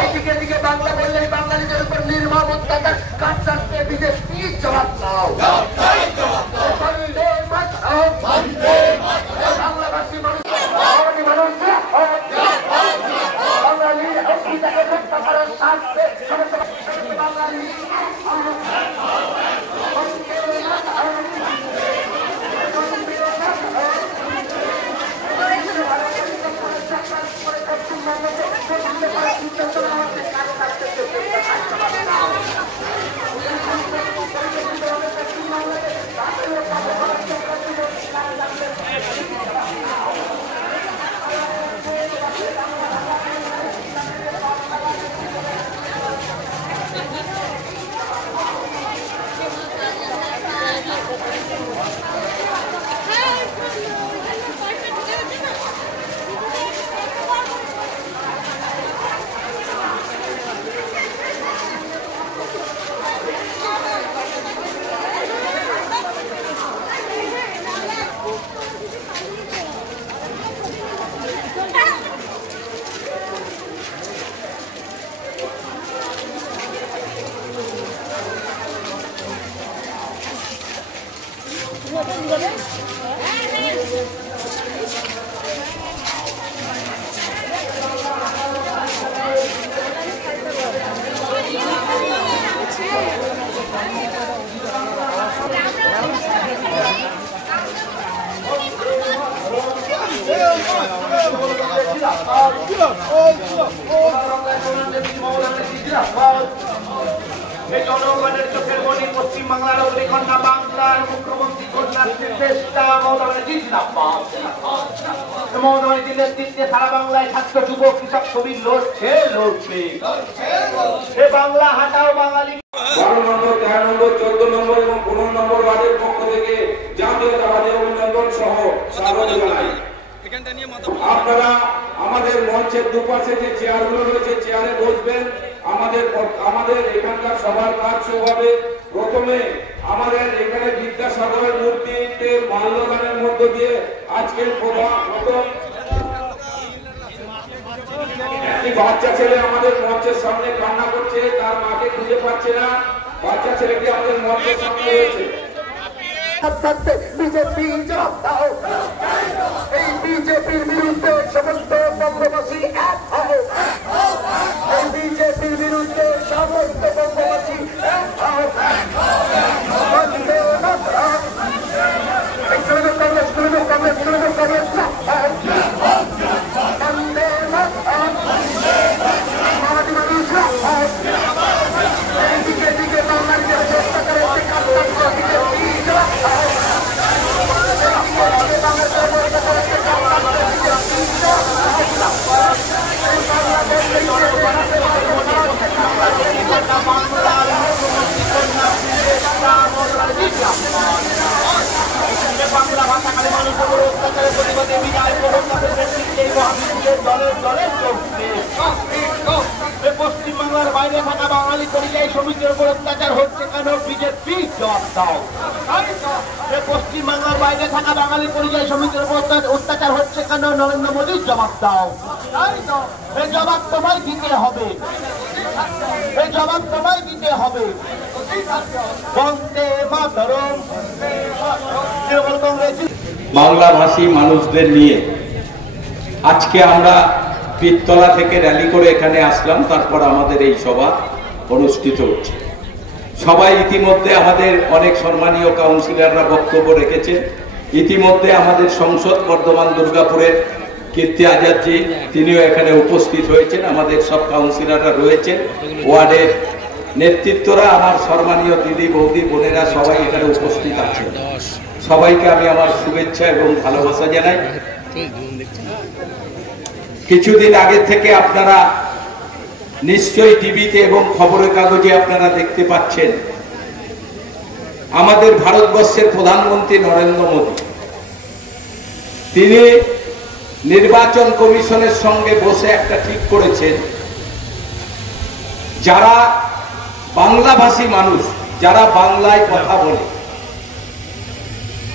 এইদিকে দিকে বাংলা বললে বাঙালিদের উপর নির্মম অত্যাচার কাটতে বিজেপি জবাব দাও। বাংলাভাষী মানুষ বাঙালির অস্মিতাকে রক্ষা করার স্বার্থে বাঙালি জনগণের চোখের মনি পশ্চিম বাংলার অগ্নিকন্যা বাংলার মুখ্যমন্ত্রী কন্যার নির্দেশটা মমতা ব্যানার্জি জিন্দাবাদ। মমতা ব্যানার্জির নেতৃত্বে সারা বাংলায় ছাত্র যুব কৃষক শ্রমিক লড়ছে লড়বে। বাংলা হাটাও বাঙালি 12 নম্বর 13 নম্বর 14 নম্বর এবং 15 নম্বর ওয়ার্ডের পক্ষ থেকে জাতীয়তাবাদী অভিনন্দন সহ স্বাগত জানাই। আপনারা আমাদের মঞ্চের দুপাশে যে চেয়ারগুলো রয়েছে চেয়ারে বসবেন। আমাদের এখানকার সবার কাজ হবে প্রথমে আমাদের এখানে বিদ্যাসাগরের মূর্তিতে মাল্যদানের মধ্য দিয়ে আজকের প্রথম একটি বাচ্চা ছেলে আমাদের মঞ্চের সামনে কান্না করছে, তার মাকে খুঁজে পাচ্ছে না। বাচ্চা ছেলেটি আমাদের মঞ্চের সামনে রয়েছে। বিজেপি জবাব দাও। এই বিজেপির বিরুদ্ধে সমস্ত বঙ্গবাসী এক হও। এই বিজেপির বিরুদ্ধে সমস্ত বঙ্গবাসী এক হও। বন্দে মাতরম। তৃণমূল কংগ্রেস তৃণমূল কংগ্রেস তৃণমূল কংগ্রেস বন্দে মাতরম। সমাজ মানুষ এইদিকে দিকে বাঙালিদের চেষ্টা করে বিজেপি জবাব দাও। বাংলা ভাষাকারী মানুষের উপর অত্যাচারের প্রতিবাদে বিজয় দলের দলে চলছে। পশ্চিমবাংলার বাইরে থাকা বাঙালি পরিযায়ী শ্রমিকের উপর অত্যাচার হচ্ছে কেন? বিজেপি জবাব দাও। পশ্চিমবাংলার বাইরে থাকা বাঙালি পরিযায়ী শ্রমিকের উপর অত্যাচার হচ্ছে কেন? নরেন্দ্র মোদীর জবাব দাও। এই জবাব তোমায় দিতে হবে, এই জবাব তোমায় দিতে হবে। বন্দে মাতরম। তৃণমূল কংগ্রেস বাংলাভাষী মানুষদের নিয়ে আজকে আমরা পীরতলা থেকে র্যালি করে এখানে আসলাম। তারপর আমাদের এই সভা অনুষ্ঠিত হচ্ছে। সবাই ইতিমধ্যে আমাদের অনেক সম্মানীয় কাউন্সিলররা বক্তব্য রেখেছেন। ইতিমধ্যে আমাদের সংসদ বর্ধমান দুর্গাপুরের কীর্তি আজাদজি তিনিও এখানে উপস্থিত হয়েছেন। আমাদের সব কাউন্সিলররা রয়েছেন, ওয়ার্ডের নেতৃত্বরা, আমার সম্মানীয় দিদি বৌদি বোনেরা সবাই এখানে উপস্থিত আছেন। সবাইকে আমি আমার শুভেচ্ছা এবং ভালোবাসা জানাই। কিছুদিন আগে থেকে আপনারা নিশ্চয়ই টিভিতে এবং খবরের কাগজে আপনারা দেখতে পাচ্ছেন আমাদের ভারতবর্ষের প্রধানমন্ত্রী নরেন্দ্র মোদী তিনি নির্বাচন কমিশনের সঙ্গে বসে একটা ঠিক করেছেন, যারা বাংলাভাষী মানুষ, যারা বাংলায় কথা বলে,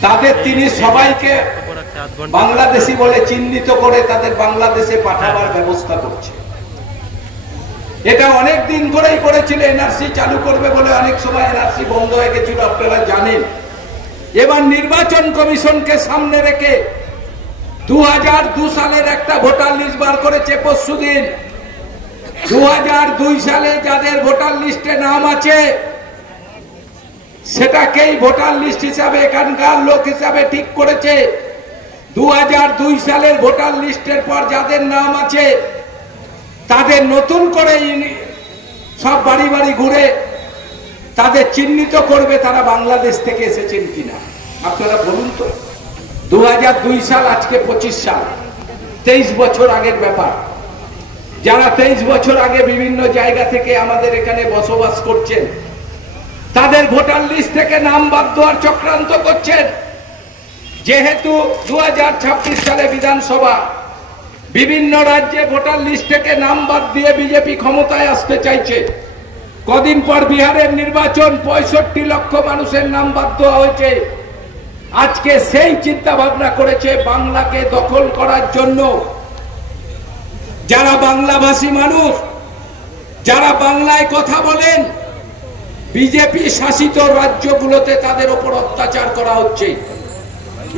তাদের তিনি সবাইকে বাংলাদেশি বলে চিহ্নিত করে তাদের বাংলাদেশে পাঠাবার ব্যবস্থা করছে। এটা অনেক দিন ধরেই করেছিল, এনআরসি চালু করবে বলে অনেক সময় এনআরসি বন্ধ হয়ে গেছিল, আপনারা জানেন। এবার নির্বাচন কমিশনকে সামনে রেখে 2002 সালের একটা ভোটার লিস্ট বার করেছে পরশুদিন। 2002 সালে যাদের ভোটার লিস্টে নাম আছে সেটাকেই ভোটার লিস্ট হিসাবে এখানকার লোক হিসাবে ঠিক করেছে। 2002 সালের ভোটার লিস্টের পর যাদের নাম আছে তাদের নতুন করে সব বাড়ি বাড়ি ঘুরে তাদের চিহ্নিত করবে তারা বাংলাদেশ থেকে এসেছেন কিনা। আপনারা বলুন তো, 2002 সাল আজকে 25 সাল, 23 বছর আগের ব্যাপার। যারা 23 বছর আগে বিভিন্ন জায়গা থেকে আমাদের এখানে বসবাস করছেন তাদের ভোটার লিস্ট থেকে নাম বাদ দেওয়ার চক্রান্ত করছেন। যেহেতু 2026 সালে বিধানসভা, বিভিন্ন রাজ্যে ভোটার লিস্ট থেকে নাম বাদ দিয়ে বিজেপি ক্ষমতায় আসতে চাইছে। কদিন পর বিহারের নির্বাচন, 65 লক্ষ মানুষের নাম বাদ দেওয়া হয়েছে। আজকে সেই চিন্তা ভাবনা করেছে বাংলাকে দখল করার জন্য। যারা বাংলাভাষী মানুষ, যারা বাংলায় কথা বলেন, বিজেপি শাসিত রাজ্যগুলোতে তাদের উপর অত্যাচার করা হচ্ছে।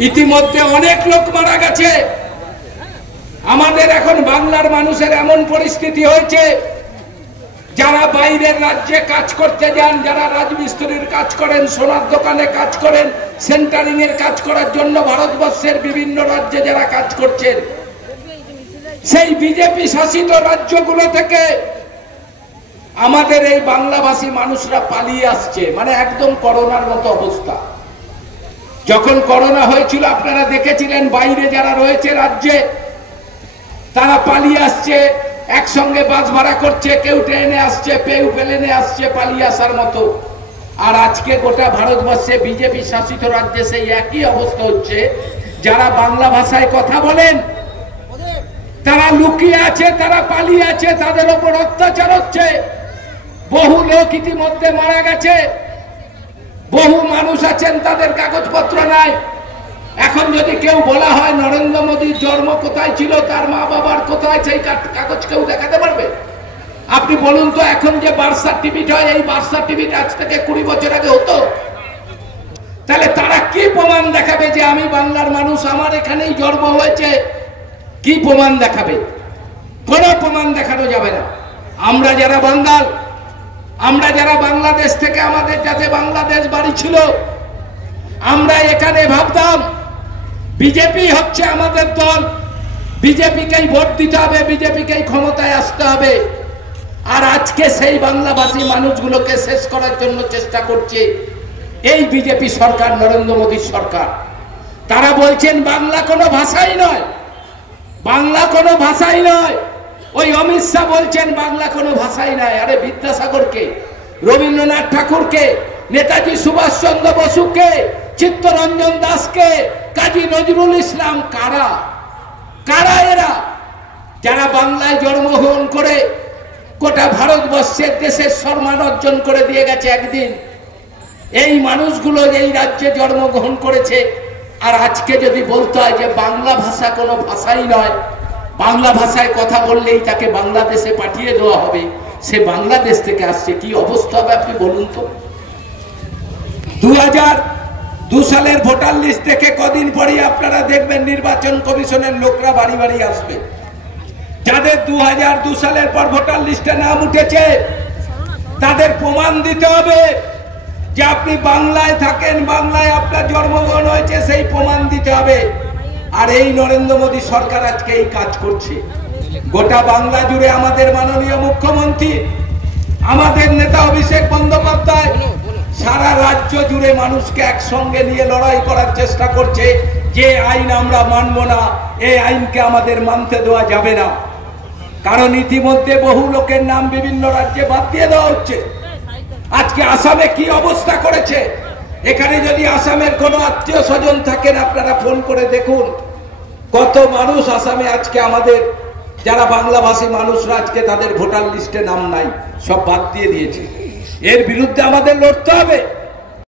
ইতিমধ্যে অনেক লোক মারা গেছে। আমাদের এখন বাংলার মানুষের এমন পরিস্থিতি হয়েছে, যারা বাইরের রাজ্যে কাজ করতে যান, যারা রাজমিস্ত্রির কাজ করেন, সোনার দোকানে কাজ করেন, সেন্টারিং এর কাজ করার জন্য ভারতবর্ষের বিভিন্ন রাজ্যে যারা কাজ করছেন, সেই বিজেপি শাসিত রাজ্যগুলো থেকে আমাদের এই বাংলাভাষী মানুষরা পালিয়ে আসছে। মানে একদম করোনার মতো অবস্থা। যখন করোনা হয়েছিল আপনারা দেখেছিলেন, বাইরে যারা রয়েছে রাজ্যে তারা পালিয়ে আসছে, একসঙ্গে বাস ভাড়া করছে, কেউ ট্রেনে আসছে, কেউ প্লেনে আসছে, পালিয়ে আসার মতো। আর আজকে গোটা ভারতবর্ষে বিজেপি শাসিত রাজ্যে সেই একই অবস্থা হচ্ছে। যারা বাংলা ভাষায় কথা বলেন তারা লুকিয়ে আছে, তারা পালিয়ে আছে, তাদের উপর অত্যাচার হচ্ছে। বহু লোক ইতিমধ্যে মারা গেছে, বহু মানুষ আছেন তাদের কাগজপত্র নাই। এখন যদি কেউ বলা হয় নরেন্দ্র মোদীর জন্ম কোথায় ছিল, তার মা বাবার কোথায়, সেই কাগজ কেউ দেখাতে পারবে? আপনি বলুন তো, এখন যে বার্থ সার্টিফিকেট হয়, এই বার্থ সার্টিফিকেট আজ থেকে 20 বছর আগে হতো। তাহলে তারা কি প্রমাণ দেখাবে যে আমি বাংলার মানুষ, আমার এখানেই জন্ম হয়েছে? কি প্রমাণ দেখাবে? কোনো প্রমাণ দেখানো যাবে না। আমরা যারা বাঙাল, আমরা যারা বাংলাদেশ থেকে, আমাদের যাতে বাংলাদেশ বাড়ি ছিল, আমরা এখানে ভাবতাম বিজেপি হচ্ছে আমাদের দল, বিজেপিকেই ভোট দিতে হবে, বিজেপিকেই ক্ষমতায় আসতে হবে। আর আজকে সেই বাংলাভাষী মানুষগুলোকে শেষ করার জন্য চেষ্টা করছে এই বিজেপি সরকার, নরেন্দ্র মোদীর সরকার। তারা বলছেন বাংলা কোনো ভাষাই নয়, বাংলা কোনো ভাষাই নয়। ওই অমিত শাহ বলছেন বাংলা কোনো ভাষাই নয়। আরে বিদ্যাসাগরকে, রবীন্দ্রনাথ ঠাকুরকে, নেতাজি সুভাষচন্দ্র বসুকে, চিত্তরঞ্জন দাসকে, কাজী নজরুল ইসলাম কারা? কারা এরা? যারা বাংলায় জন্মগ্রহণ করে গোটা ভারতবর্ষের দেশের সম্মান অর্জন করে দিয়ে গেছে একদিন। এই মানুষগুলো এই রাজ্যে জন্মগ্রহণ করেছে। আর আজকে যদি বলতে হয় যে বাংলা ভাষা কোনো ভাষাই নয়, বাংলা ভাষায় কথা বললেই তাকে বাংলাদেশে পাঠিয়ে দেওয়া হবে, সে বাংলাদেশ থেকে আসছে, কি অবস্থা হবে আপনি বলুন তো? 2002 সালের ভোটার লিস্ট দেখে কদিন পরেই আপনারা দেখবেন নির্বাচন কমিশনের লোকরা বাড়ি বাড়ি আসবে। যাদের 2002 সালের পর ভোটার লিস্টে নাম উঠেছে তাদের প্রমাণ দিতে হবে যে আপনি বাংলায় থাকেন, বাংলায় আপনার জন্মগ্রহণ হয়েছে, সেই প্রমাণ দিতে হবে। আর এই নরেন্দ্র মোদী সরকার আজকে এই কাজ করছে। গোটা বাংলা জুড়ে আমাদের মাননীয় মুখ্যমন্ত্রী, আমাদের নেতা অভিষেক বন্দ্যোপাধ্যায় সারা রাজ্য জুড়ে মানুষকে একসঙ্গে নিয়ে লড়াই করার চেষ্টা করছে যে আইন আমরা মানব না, এই আইনকে আমাদের মানতে দেওয়া যাবে না। কারণ ইতিমধ্যে বহু লোকের নাম বিভিন্ন রাজ্যে বাদ দিয়ে দেওয়া হচ্ছে। আজকে আসামে কি অবস্থা করেছে, এখানে যদি আসামের কোনো আত্মীয় স্বজন থাকেন আপনারা ফোন করে দেখুন কত মানুষ আসামে আজকে আমাদের যারা বাংলাভাষী মানুষরা আজকে তাদের ভোটার লিস্টে নাম নাই, সব বাদ দিয়ে দিয়েছে। এর বিরুদ্ধে আমাদের লড়তে হবে।